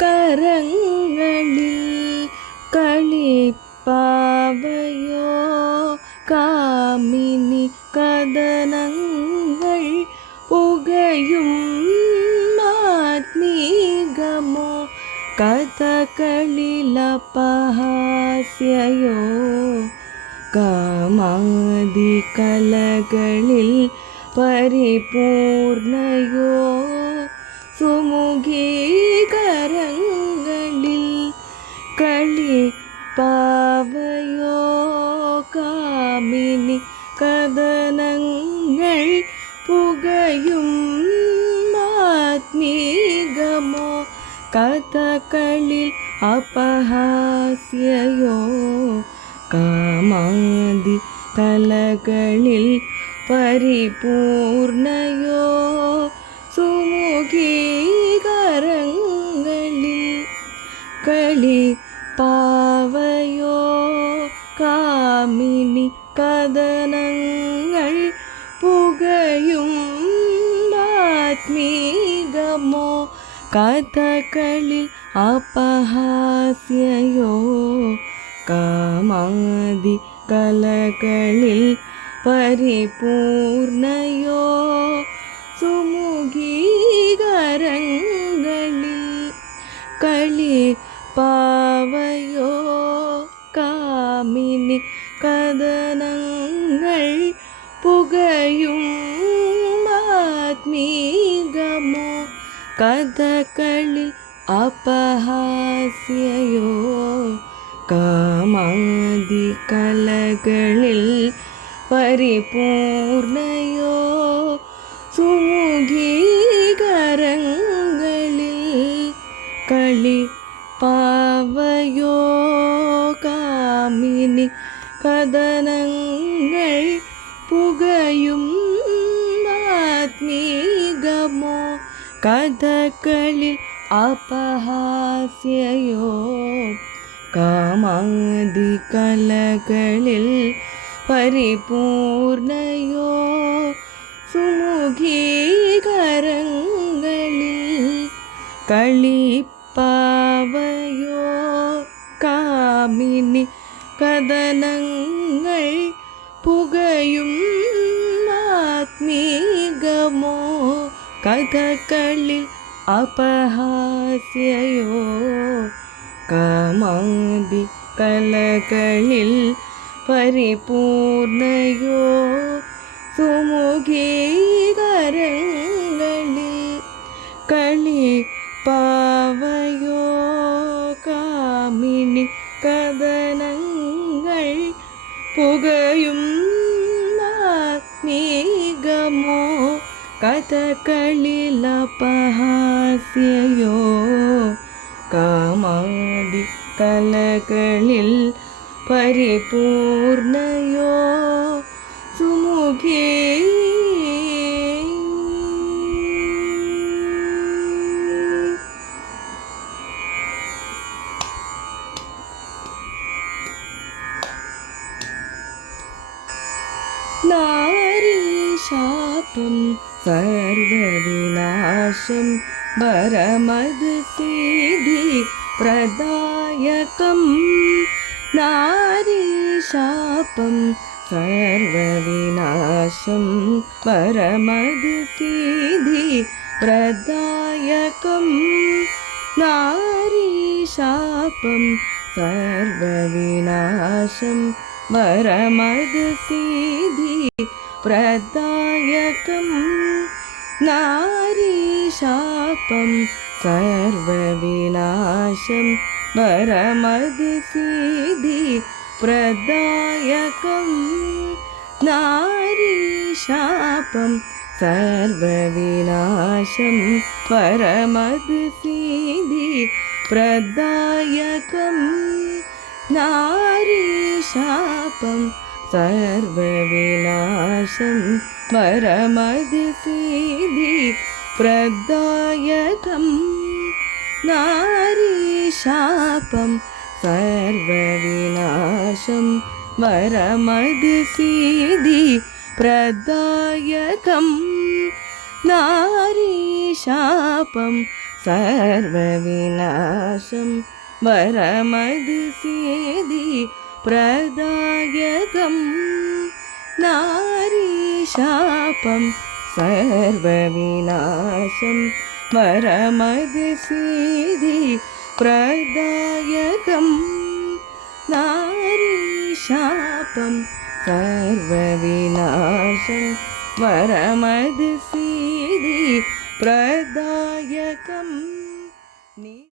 കരങ്ങളിൽ കളിപ്പാവയോ കാമിനി കഥനങ്ങൾ പുകയും ആത്മീകമോ കഥകളിലപഹാസ്യയോ കാമാദി കലകളിൽ പരിപൂർണയോ സുമുഖീകരങ്ങളിൽ കളിപ്പാവയോ കാമിനി കഥനങ്ങൾ പുകയും ആത്മീകമോ കഥകളിൽ അപഹാസ്യയോ കാമാദി കലകളിൽ പരിപൂർണയോ സുമുഖീകരങ്ങളിൽ കളിപ്പാവയോ കാമിനി കഥനങ്ങൾ പുകയും ആത്മീകമോ കഥകളിൽ അപഹാസ്യയോ കാമാദി കലകളിൽ പരിപൂർണയോ സുമുഖീകരങ്ങളിൽ കളിപ്പാവയോ കാമിനി കഥനങ്ങൾ പുകയും ആത്മീകമോ കഥകളിൽ അപഹാസ്യയോ കാമാദി കലകളിൽ പരിപൂർണയോ സുമുഖീകരങ്ങളിൽ കളിപ്പാവയോ കാമിനി കഥനങ്ങൾ പുകയും ആത്മീകമോ കഥകളിൽ അപഹാസ്യയോ കാമാദി കലകളിൽ പരിപൂർണയോ സുമുഖീകരങ്ങളിൽ കളിപ്പാവയോ കാമിനി കഥനങ്ങൾ പുകയും ആത്മീകമോ കഥകളിൽ അപഹാസ്യയോ കാമാദി കലകളിൽ പരിപൂർണയോ സുമുഖീകരങ്ങളിൽ കളിപ്പാവയോ കാമിനി കഥനങ്ങൾ പുകയും ആത്മീകമോ കഥകളിലപഹാസ്യയോ കാമാദി കലകളിൽ പരിപൂർണയോ സുമുഖീ നാരീശാപം സർവവിനാശം വരമത് സിദ്ധി പ്രദായകം നാരീശാപം സർവവിനാശം വരമത് സിദ്ധി പ്രദായകം നാരീശാപം സർവവിനാശം വരമത് സിദ്ധി പ്രദായകം നാരീശാപം സർവവിനാശം വരമത് സിദ്ധി പ്രദായകം നാരീശാപം സർവവിനാശം വരമത് സിദ്ധി പ്രദായകം നാരീശാപം സർവവിനാശം വരമത് സിദ്ധി പ്രദായകം നാരീശാപം സർവവിനാശം വരമത് സിദ്ധി പ്രദായകം നാരീശാപം सर्वविनाशं वरमदिसिद्धि प्रदायकं नारीशापं सर्वविनाशं वरमदिसिद्धि प्रदायकं नारीशापं सर्वविनाशं वरमदिसिद्धि प्रदायकम्